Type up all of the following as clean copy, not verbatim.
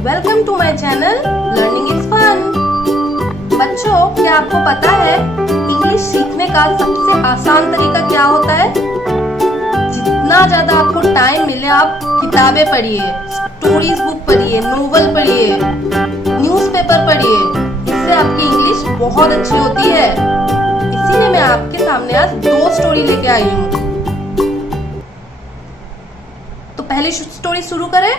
Welcome to my channel learning is fun. बच्चों, क्या आपको पता है इंग्लिश सीखने का सबसे आसान तरीका क्या होता है? जितना ज्यादा आपको टाइम मिले आप किताबें पढ़िए, स्टोरीज बुक पढ़िए, नोवेल पढ़िए, न्यूज़पेपर पढ़िए। इससे आपकी इंग्लिश बहुत अच्छी होती है। इसीलिए मैं आपके सामने आज 2 स्टोरी लेके आई हूँ। तो पहली स्टोरी शुरू करें।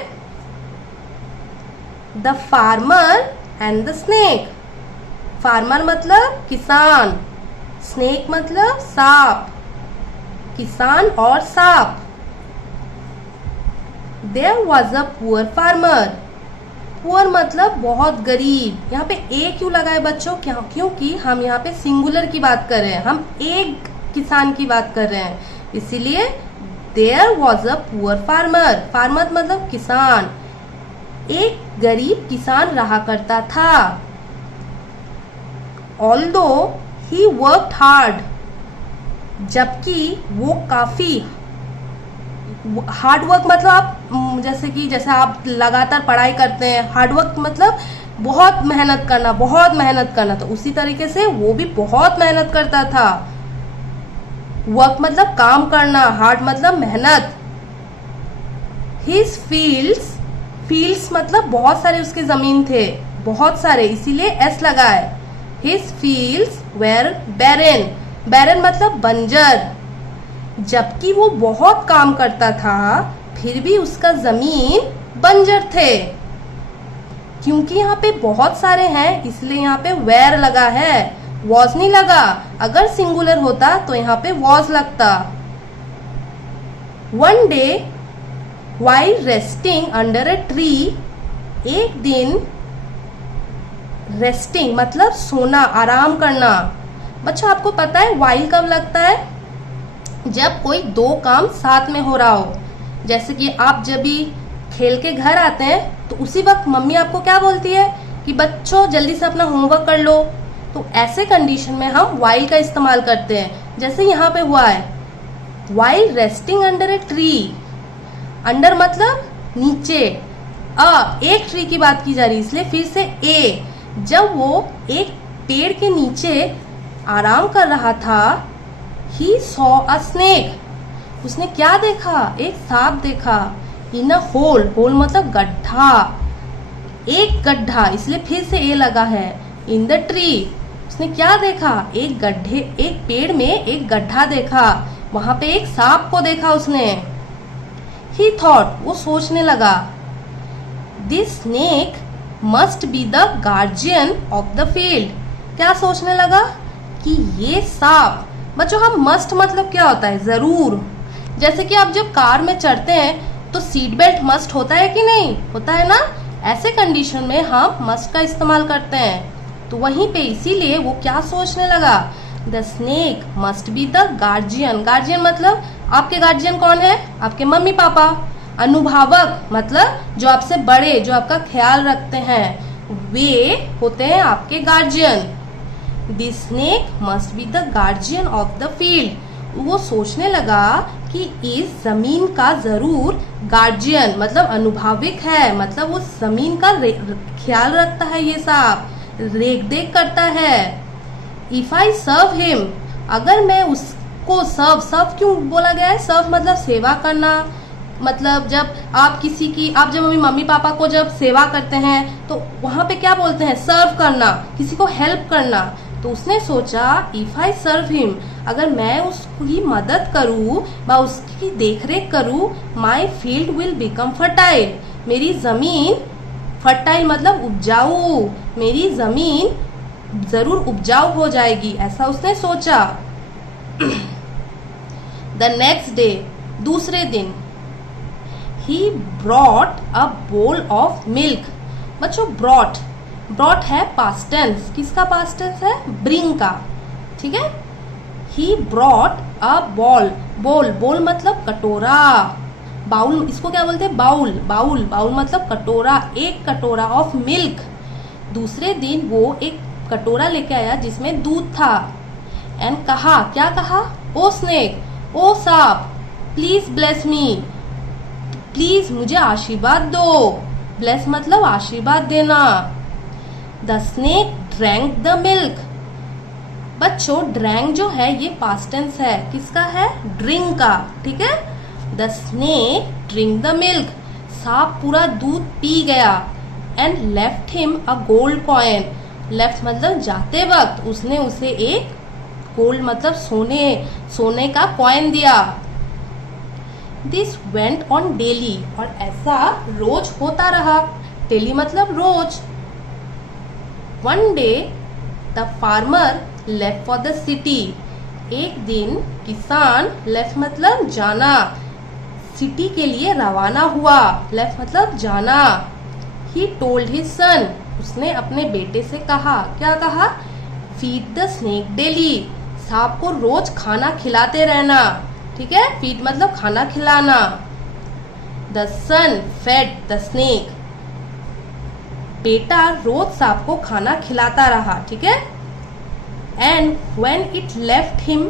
The farmer and the snake. Farmer मतलब किसान, स्नेक मतलब सांप। किसान और सांप। There was a poor farmer. Poor मतलब बहुत गरीब। यहाँ पे ए क्यों लगा है बच्चों? क्योंकि हम यहाँ पे सिंगुलर की बात कर रहे हैं, हम एक किसान की बात कर रहे हैं, इसीलिए there was a poor farmer. Farmer मतलब किसान। एक गरीब किसान रहा करता था। ऑल्दो ही वर्कड हार्ड, जबकि वो काफी हार्ड वर्क मतलब आप जैसे आप लगातार पढ़ाई करते हैं, हार्ड वर्क मतलब बहुत मेहनत करना, तो उसी तरीके से वो भी बहुत मेहनत करता था। वर्क मतलब काम करना, हार्ड मतलब मेहनत। हिज फील्ड्स मतलब बहुत सारे उसके जमीन थे, बहुत सारे, इसीलिए एस लगा है। हिज फील्ड्स वेर बैरन मतलब बंजर। जबकि वो बहुत काम करता था, फिर भी उसका जमीन बंजर थे। क्योंकि यहाँ पे बहुत सारे हैं, इसलिए यहाँ पे वेर लगा है, वॉज नहीं लगा। अगर सिंगुलर होता तो यहाँ पे वॉज लगता। One day while resting under a tree, एक दिन resting मतलब सोना, आराम करना। बच्चों, आपको पता है while कब लगता है? जब कोई 2 काम साथ में हो रहा हो। जैसे कि आप जब भी खेल के घर आते हैं तो उसी वक्त मम्मी आपको क्या बोलती है कि बच्चों जल्दी से अपना होमवर्क कर लो। तो ऐसे कंडीशन में हम while का इस्तेमाल करते हैं। जैसे यहाँ पे हुआ है while resting under a tree। Under मतलब नीचे, एक ट्री की बात की जा रही है, इसलिए फिर से ए। जब वो एक पेड़ के नीचे आराम कर रहा था, ही सॉ अ स्नेक। उसने क्या देखा? एक सांप देखा। इन अ होल मतलब गड्ढा, एक गड्ढा, इसलिए फिर से ए लगा है। इन द ट्री, उसने क्या देखा? एक पेड़ में एक गड्ढा देखा, वहां पे एक सांप को देखा उसने। He thought, वो सोचने लगा, This snake must be the guardian of the field। क्या सोचने लगा? कि ये सांप। बच्चों, हम मस्ट मतलब क्या होता है? जरूर। जैसे कि आप जब कार में चढ़ते हैं तो सीट बेल्ट मस्ट होता है कि नहीं होता है ना? ऐसे कंडीशन में हम मस्ट का इस्तेमाल करते हैं। तो वहीं पे इसीलिए वो क्या सोचने लगा? The snake must be the guardian. Guardian मतलब आपके गार्जियन कौन है? आपके मम्मी पापा। अनुभावक मतलब जो आपसे बड़े, जो आपका ख्याल रखते हैं, वे होते हैं आपके guardian. The snake must be the guardian of the field. वो सोचने लगा कि इस जमीन का जरूर गार्जियन मतलब अनुभाविक है, मतलब वो जमीन का ख्याल रखता है, ये सांप रेख देख करता है। इफ आई सर्व हिम, अगर मैं उसको सर्व क्यों बोला गया है? सर्व मतलब सेवा करना। मतलब जब आप जब मम्मी पापा को जब सेवा करते हैं तो वहां पे क्या बोलते हैं? सर्व करना, किसी को हेल्प करना। तो उसने सोचा इफ आई सर्व हिम, अगर मैं उसकी मदद करूं, मैं उसकी देखरेख करूं, my field will become fertile. मेरी जमीन, फर्टाइल मतलब उपजाऊ, मेरी जमीन जरूर उपजाऊ हो जाएगी, ऐसा उसने सोचा। द नेक्स्ट डे, दूसरे दिन, he brought a bowl of milk. बच्चों, ब्रॉट है पास्ट टेंस। किसका पास्ट टेंस है? ब्रिंग का, ठीक है। ही ब्रॉट अ बोल मतलब कटोरा। बाउल इसको क्या बोलते हैं? बाउल मतलब कटोरा, एक कटोरा ऑफ मिल्क। दूसरे दिन वो एक कटोरा लेके आया जिसमें दूध था। एंड कहा, क्या कहा? ओ स्नेक, ओ सांप, प्लीज ब्लेस मी, प्लीज मुझे आशीर्वाद दो। ब्लेस मतलब आशीर्वाद देना। The snake drank the milk. बच्चों ड्रैंक जो है ये पास्ट टेंस है, किसका है? ड्रिंक का, ठीक है। The snake drink the milk. सांप पूरा दूध पी गया। And left him a gold coin. Left मतलब जाते वक्त उसने उसे एक गोल्ड मतलब सोने का कॉइन दिया। This went on daily. और ऐसा रोज होता रहा। डेली मतलब रोज। One day the farmer left for the city. एक दिन किसान लेफ्ट मतलब जाना, सिटी के लिए रवाना हुआ। लेफ्ट मतलब जाना। He told his son. उसने अपने बेटे से कहा, क्या कहा? Feed the snake daily. सांप को रोज खाना खिलाते रहना, ठीक है। फीड मतलब खाना खिलाना। The son fed the snake. बेटा रोज सांप को खाना खिलाता रहा, ठीक है। And when it left him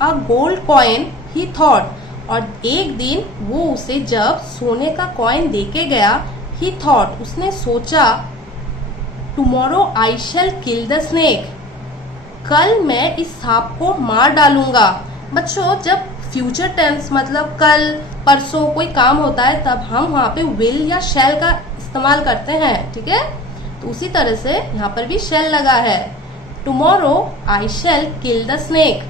a gold coin he thought. और एक दिन वो उसे जब सोने का कॉइन देके गया, ही थॉट उसने सोचा, tomorrow I shall kill the snake. कल मैं इस सांप को मार डालूंगा। बच्चों जब फ्यूचर टेंस मतलब कल परसों कोई काम होता है तब हम वहां पे विल या शैल का इस्तेमाल करते हैं, ठीक है। तो उसी तरह से यहाँ पर भी शैल लगा है। Tomorrow I shall kill the snake.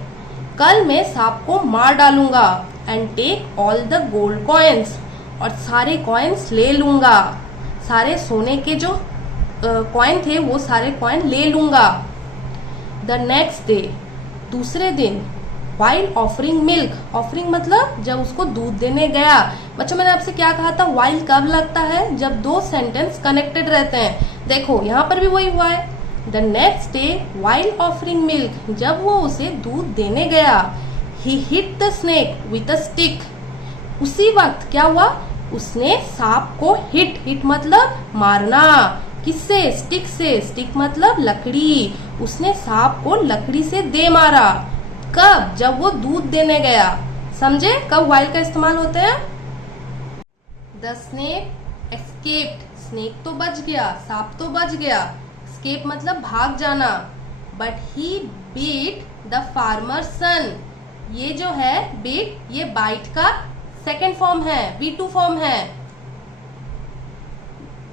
कल मैं सांप को मार डालूंगा। And take all the gold coins. और सारे कॉइन्स ले लूंगा। सारे सोने के जो कॉइन थे वो सारे कॉइन ले लूंगा। द नेक्स्ट डे दूसरे दिन वाइल ऑफरिंग मिल्क। ऑफरिंग मतलब जब उसको दूध देने गया। बच्चों मैंने आपसे क्या कहा था? वाइल कब लगता है? जब दो सेंटेंस कनेक्टेड रहते हैं। देखो यहाँ पर भी वही हुआ है। The next day while offering milk. जब वो उसे दूध देने गया, he hit the snake with a stick. उसी वक्त क्या हुआ? उसने सांप को हिट मतलब मारना। किससे? स्टिक से। स्टिक मतलब लकड़ी। उसने सांप को लकड़ी से दे मारा। कब? जब वो दूध देने गया। समझे कब वाइल का इस्तेमाल होता है? The snake escaped. स्नेक तो बच गया, सांप तो बच गया। एस्केप मतलब भाग जाना। But he beat the farmer son. ये जो है बीट, ये बाइट का सेकेंड फॉर्म है, V2 फॉर्म है।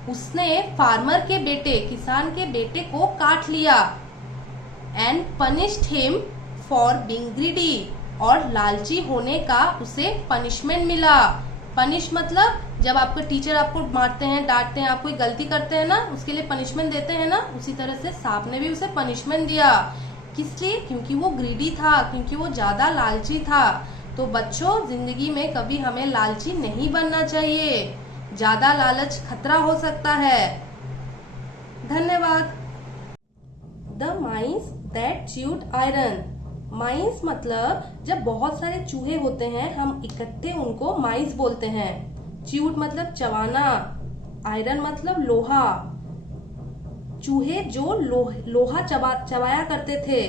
उसने फार्मर के बेटे, किसान के बेटे को काट लिया। And punished him for being greedy. और लालची होने का उसे पनिशमेंट मिला। पनिश मतलब जब आपके टीचर आपको मारते हैं, डांटते हैं, आप कोई गलती करते हैं ना, उसके लिए पनिशमेंट देते हैं ना, उसी तरह से सांप ने भी उसे पनिशमेंट दिया। किस लिए? क्योंकि वो ग्रीडी था, क्योंकि वो ज्यादा लालची था। तो बच्चों जिंदगी में कभी हमें लालची नहीं बनना चाहिए। ज्यादा लालच खतरा हो सकता है। धन्यवाद। The mice that chewed iron. Mice मतलब जब बहुत सारे चूहे होते हैं हम इकट्ठे उनको माइस बोलते हैं। च्यूड मतलब चबाना। आयरन मतलब लोहा। चूहे जो लोहा चबाया करते थे।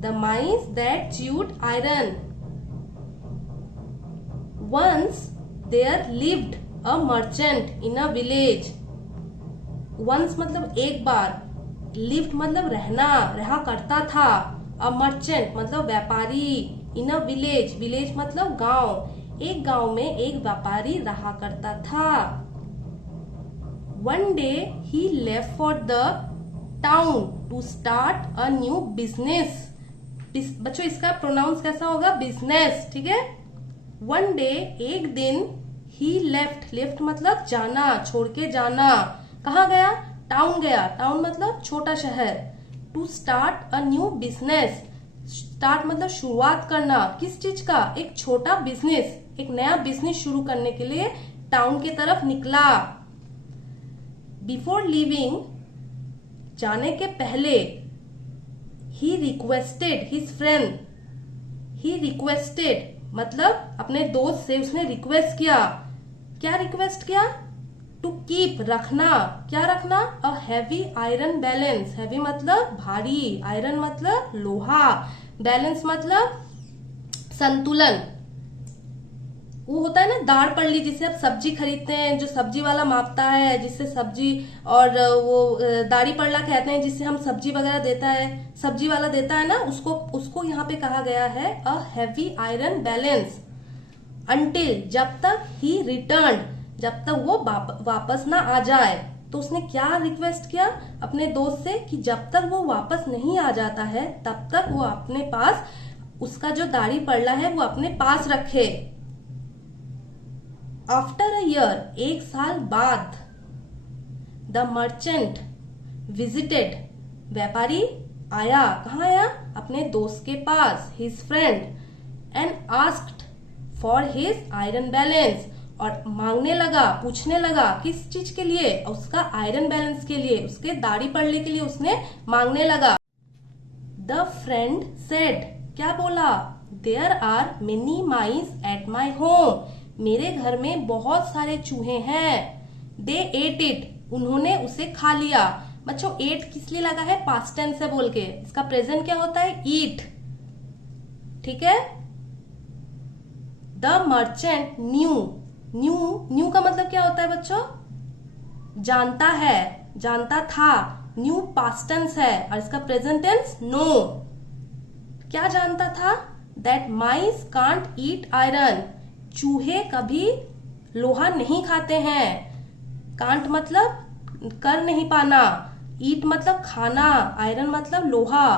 The mice that chewed iron. Once there lived a merchant in a village. Once मतलब एक बार, लिव्ड मतलब रहा करता था। अ मर्चेंट मतलब व्यापारी। इन अ विलेज, विलेज मतलब गांव। एक गांव में एक व्यापारी रहा करता था। One day he left for the town to start a new business. बच्चों इसका प्रोनाउंस कैसा होगा? बिजनेस, ठीक है। वन डे एक दिन, ही लेफ्ट मतलब जाना, छोड़ के जाना। कहाँ गया? टाउन गया। टाउन मतलब छोटा शहर। To start a new business. Start मतलब शुरुआत करना। किस चीज का? एक छोटा बिजनेस, एक नया बिजनेस शुरू करने के लिए टाउन की तरफ निकला। बिफोर लिविंग, जाने के पहले, he requested his friend. He requested मतलब अपने दोस्त से उसने रिक्वेस्ट किया। क्या रिक्वेस्ट किया? टू कीप रखना। क्या रखना? A heavy iron balance. Heavy मतलब भारी, आयरन मतलब लोहा, बैलेंस मतलब संतुलन। वो होता है ना दाड़ पल्ली, जिसे आप सब्जी खरीदते हैं, जो सब्जी वाला मापता है, जिससे सब्जी, और वो दाढ़ी पल्ला कहते हैं जिससे हम सब्जी वगैरह देता है, सब्जी वाला देता है ना, उसको उसको यहाँ पे कहा गया है a heavy iron balance until, जब तक ही रिटर्न, जब तक वो वापस ना आ जाए। तो उसने क्या रिक्वेस्ट किया अपने दोस्त से कि जब तक वो वापस नहीं आ जाता है तब तक वो अपने पास उसका जो दाढ़ी पल्ला है वो अपने पास रखे। आफ्टर अ ईयर, एक साल बाद, द मर्चेंट विजिटेड, व्यापारी आया, कहाँ आया, अपने दोस्त के पास, his friend, and asked for his iron balance, और मांगने लगा, पूछने लगा, किस चीज के लिए, उसका आयरन बैलेंस के लिए, उसके दाढ़ी पड़ने के लिए उसने मांगने लगा। द फ्रेंड सेड, क्या बोला, there are many mice at my home, मेरे घर में बहुत सारे चूहे हैं। दे एट इट, उन्होंने उसे खा लिया। बच्चों एट किस लिए लगा है, पास्ट टेंस है बोल के, इसका प्रेजेंट क्या होता है, ईट, ठीक है। The merchant new, new new का मतलब क्या होता है बच्चों, जानता है, जानता था, न्यू पास्ट टेंस है और इसका प्रेजेंट टेंस नो। क्या जानता था, that mice can't eat iron, चूहे कभी लोहा नहीं खाते हैं। कांट मतलब कर नहीं पाना, ईट मतलब खाना, आयरन मतलब लोहा।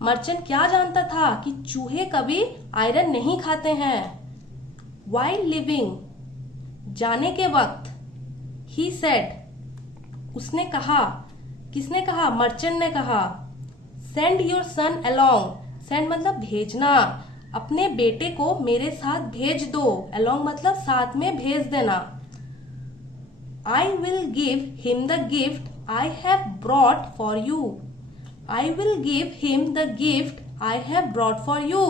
मर्चेंट क्या जानता था कि चूहे कभी आयरन नहीं खाते हैं। वाइल लिविंग, जाने के वक्त, ही सेड, उसने कहा, किसने कहा, मर्चेंट ने कहा, send your son along, send मतलब भेजना, अपने बेटे को मेरे साथ भेज दो, अलोंग मतलब साथ में भेज देना। I will give him the gift I have brought for you, I will give him the gift I have brought for you,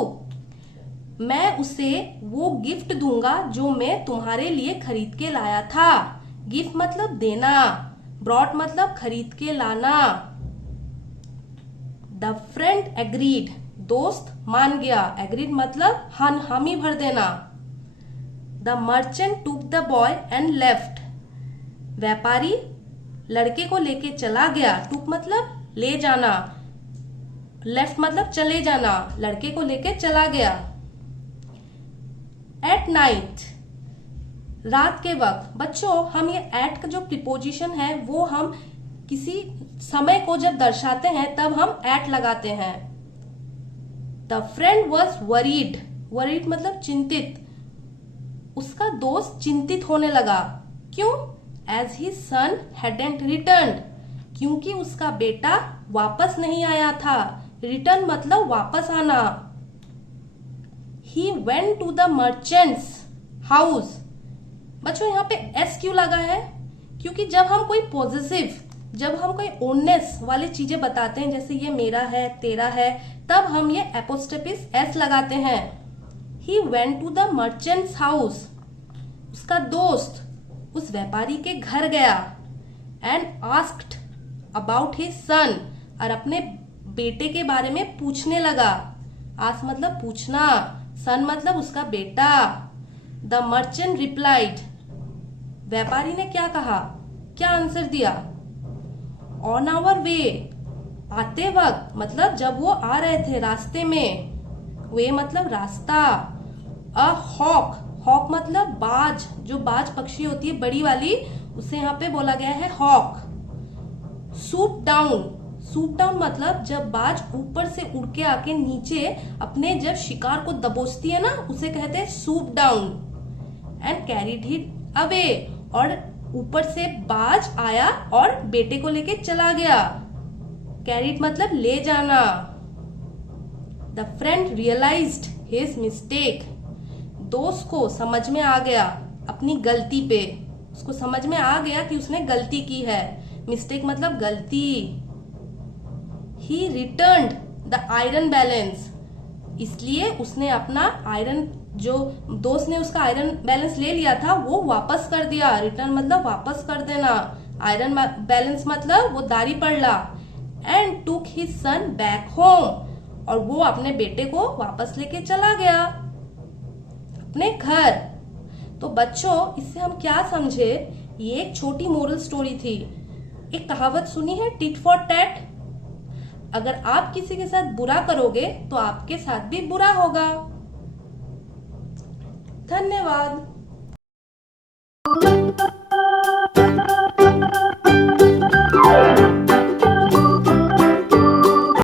मैं उसे वो गिफ्ट दूंगा जो मैं तुम्हारे लिए खरीद के लाया था। गिफ्ट मतलब देना, ब्रॉट मतलब खरीद के लाना। द फ्रेंड एग्रीड, दोस्त मान गया, एग्रीड मतलब हामी भर देना। The merchant took the boy and left, व्यापारी लड़के को लेके चला गया, टूक मतलब ले जाना, लेफ्ट मतलब चले जाना, लड़के को लेके चला गया। एट नाइट, रात के वक्त, बच्चों हम ये एट का जो प्रीपोजिशन है वो हम किसी समय को जब दर्शाते हैं तब हम एट लगाते हैं। The friend was worried, worried मतलब चिंतित, उसका दोस्त चिंतित होने लगा, क्यों, as his son hadn't returned, क्योंकि उसका बेटा वापस नहीं आया था, रिटर्न मतलब वापस आना। He went to the merchant's house, बच्चों यहाँ पे एस क्यों लगा है, क्योंकि जब हम कोई पॉजिटिव, जब हम कोई ओननेस वाली चीजें बताते हैं, जैसे ये मेरा है, तेरा है, तब हम ये एपोस्ट्रोफिस एस लगाते हैं। He went to the merchant's house, उसका दोस्त उस व्यापारी के घर गया, and asked about his son, और अपने बेटे के बारे में पूछने लगा। आस्क मतलब पूछना, सन मतलब उसका बेटा। द मर्चेंट रिप्लाइड, व्यापारी ने क्या कहा, क्या आंसर दिया, ऑन आवर वे, आते वक्त मतलब जब वो आ रहे थे रास्ते में, वे मतलब रास्ता। अ हॉक, हॉक मतलब बाज, जो बाज पक्षी होती है बड़ी वाली, उसे यहाँ पे बोला गया है hawk. Swoop down, swoop down मतलब जब बाज ऊपर से उड़ के आके नीचे अपने जब शिकार को दबोचती है ना, उसे कहते हैं soup down. And carried hit away, और ऊपर से बाज आया और बेटे को लेके चला गया। कैरीड मतलब ले जाना। The friend realised his mistake, दोस्त को समझ में आ गया अपनी गलती पे, उसको समझ में आ गया कि उसने गलती की है। मिस्टेक मतलब गलती। He returned the iron balance, इसलिए उसने अपना आयरन, जो दोस्त ने उसका आयरन बैलेंस ले लिया था वो वापस कर दिया। रिटर्न मतलब वापस कर देना, आयरन बैलेंस मतलब वो दाढ़ी पड़ला। एंड टूक हिज सन बैक होम, और वो अपने बेटे को वापस लेके चला गया अपने घर। तो बच्चों, इससे हम क्या समझे? ये एक छोटी मोरल स्टोरी थी। एक कहावत सुनी है, टिट फॉर टैट। अगर आप किसी के साथ बुरा करोगे तो आपके साथ भी बुरा होगा। धन्यवाद।